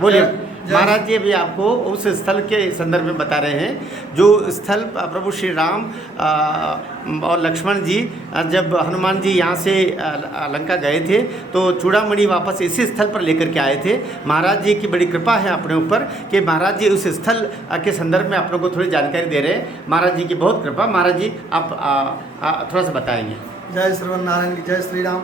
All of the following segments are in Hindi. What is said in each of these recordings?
बोलिए महाराज जी। अभी आपको उस स्थल के संदर्भ में बता रहे हैं जो स्थल प्रभु श्री राम और लक्ष्मण जी जब हनुमान जी यहाँ से लंका गए थे तो चूड़ामणि वापस इसी स्थल पर लेकर के आए थे। महाराज जी की बड़ी कृपा है अपने ऊपर कि महाराज जी उस स्थल के संदर्भ में आप लोगों को थोड़ी जानकारी दे रहे हैं। महाराज जी की बहुत कृपा। महाराज जी आप थोड़ा सा बताएंगे। जय श्रीवन नारायण की जय श्री राम।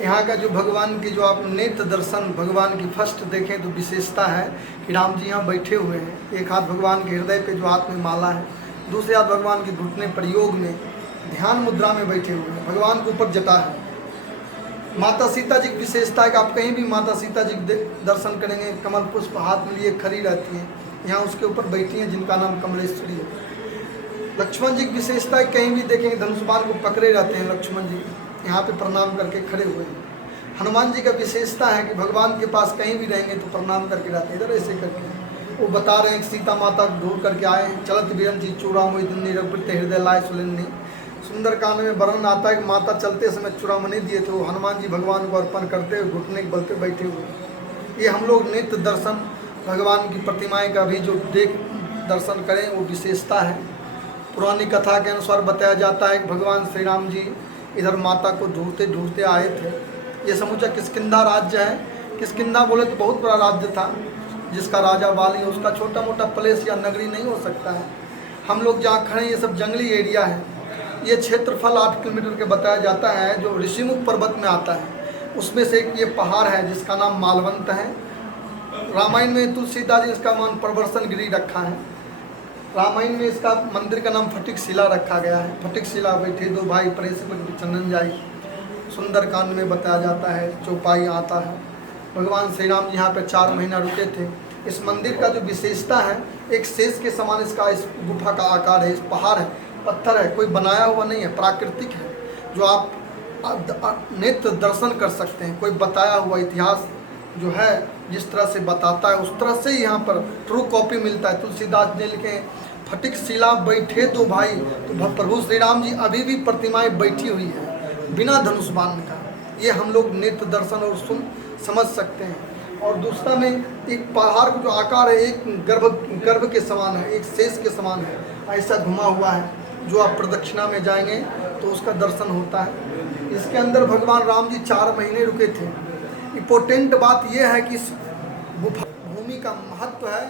यहाँ का जो भगवान की जो आप नेत्र दर्शन भगवान की फर्स्ट देखें तो विशेषता है कि राम जी यहाँ बैठे हुए हैं। एक हाथ भगवान के हृदय पे जो हाथ में माला है, दूसरे हाथ भगवान के घुटने पर योग में ध्यान मुद्रा में बैठे हुए हैं। भगवान के ऊपर जटा है। माता सीता जी की विशेषता है कि आप कहीं भी माता सीता जी दर्शन करेंगे, कमल पुष्प हाथ में लिए खड़ी रहती हैं। यहाँ उसके ऊपर बैठी हैं जिनका नाम कमलेश्वरी है। लक्ष्मण जी की विशेषता है, कहीं भी देखेंगे धनुष बाण को पकड़े रहते हैं लक्ष्मण जी, यहाँ पे प्रणाम करके खड़े हुए हैं। हनुमान जी का विशेषता है कि भगवान के पास कहीं भी रहेंगे तो प्रणाम करके रहते हैं, इधर ऐसे करके। वो बता रहे हैं कि सीता माता को ढूंढ करके आए हैं। चलत बिरंची चूड़ामणि दुन्नी रघुपति हृदय लाए सुलिन्नी। सुंदर कांड में वर्णन आता है कि माता चलते समय चूड़ामणि दिए थे, वो हनुमान जी भगवान को अर्पण करते हुए घुटने के बल पे बैठे हुए। ये हम लोग नित्य दर्शन भगवान की प्रतिमाएँ का भी जो दर्शन करें वो विशेषता है। पुरानी कथा के अनुसार बताया जाता है कि भगवान श्री राम जी इधर माता को ढूंढते ढूंढते आए थे। ये समूचा किष्किंधा राज्य है। किष्किंधा बोले तो बहुत बड़ा राज्य था, जिसका राजा वाली है। उसका छोटा मोटा प्लेस या नगरी नहीं हो सकता है। हम लोग जहाँ खड़े ये सब जंगली एरिया है। ये क्षेत्रफल 8 किलोमीटर के बताया जाता है, जो ऋषिमुख पर्वत में आता है। उसमें से एक ये पहाड़ है जिसका नाम मालवंत है। रामायण में तुलसीदास जी इसका नाम प्रवर्सन गिरी रखा है। रामायण में इसका मंदिर का नाम फटिक शिला रखा गया है। फटिक शिला बैठे दो भाई परेश चंदन जाई। सुंदर कांड में बताया जाता है, चौपाई आता है। भगवान श्री राम जी यहाँ पे 4 महीना रुके थे। इस मंदिर का जो विशेषता है, एक शेष के समान इसका इस गुफा का आकार है। इस पहाड़ है, पत्थर है, कोई बनाया हुआ नहीं है, प्राकृतिक है, जो आप नेत्र दर्शन कर सकते हैं। कोई बताया हुआ इतिहास जो है जिस तरह से बताता है उस तरह से ही यहाँ पर ट्रू कॉपी मिलता है। तुलसीदास ने लिखे फटिक शिला बैठे दो भाई, तो प्रभु श्री राम जी अभी भी प्रतिमाएं बैठी हुई है बिना धनुष बाण का। ये हम लोग नेत्र दर्शन और समझ सकते हैं। और दूसरा में एक पहाड़ का जो आकार है, एक गर्भ के समान है, एक शेष के समान है, ऐसा घुमा हुआ है। जो आप प्रदक्षिणा में जाएंगे तो उसका दर्शन होता है। इसके अंदर भगवान राम जी 4 महीने रुके थे। इम्पोर्टेंट बात यह है कि इस गुफा भूमि का महत्व है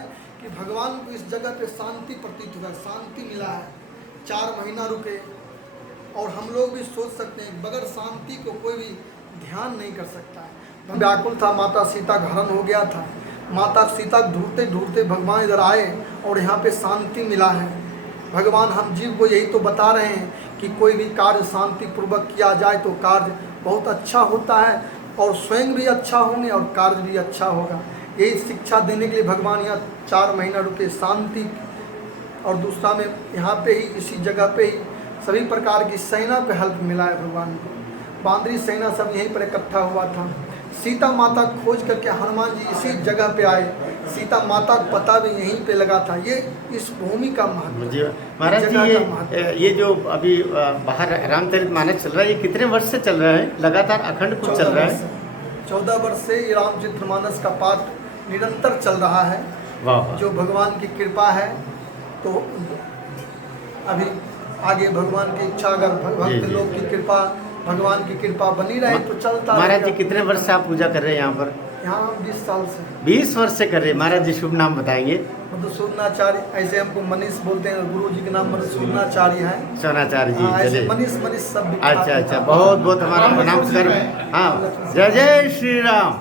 कि भगवान को इस जगह पे शांति प्रतीत हुआ, शांति मिला है। 4 महीना रुके। और हम लोग भी सोच सकते हैं बगैर शांति को कोई भी ध्यान नहीं कर सकता है। व्याकुल था, माता सीता का हरण हो गया था। माता सीता ढूंढते ढूंढते भगवान इधर आए और यहाँ पे शांति मिला है। भगवान हम जीव को यही तो बता रहे हैं कि कोई भी कार्य शांतिपूर्वक किया जाए तो कार्य बहुत अच्छा होता है, और स्वयं भी अच्छा होंगे और कार्य भी अच्छा होगा। यही शिक्षा देने के लिए भगवान यहाँ 4 महीना रुके, शांति। और दूसरा में यहाँ पे ही इसी जगह पे ही सभी प्रकार की सेना को हेल्प मिला है भगवान को। बांदरी सेना सब यहीं पर इकट्ठा हुआ था। सीता माता खोज करके हनुमान जी इसी जगह पे आए। सीता माता का पता भी यहीं पे लगा था। ये इस भूमि का महत्व। महाराज जी ये जो अभी बाहर रामचरितमानस चल रहा है, ये कितने वर्ष से चल रहा है? लगातार अखंड कुछ चल रहा है? 14 वर्ष से ये रामचरितमानस का पाठ निरंतर चल रहा है। वाह। जो भगवान की कृपा है। तो अभी आगे भगवान की इच्छा, अगर भक्त लोग की कृपा, भगवान की कृपा बनी रहे तो चलता। महाराज जी कितने वर्ष से आप पूजा कर रहे हैं यहाँ पर? यहाँ 20 साल से। 20 वर्ष से कर रहे हैं। महाराज जी शुभ नाम बताएंगे। मधुसूदनाचार्य, ऐसे हमको मनीष बोलते हैं। गुरु जी के नाम मधुसूदनाचार्य हैं। सोनाचार्य जी। ऐसे मनीष सब। अच्छा, बहुत बहुत हमारा प्रणाम। हाँ, जय जय श्री राम।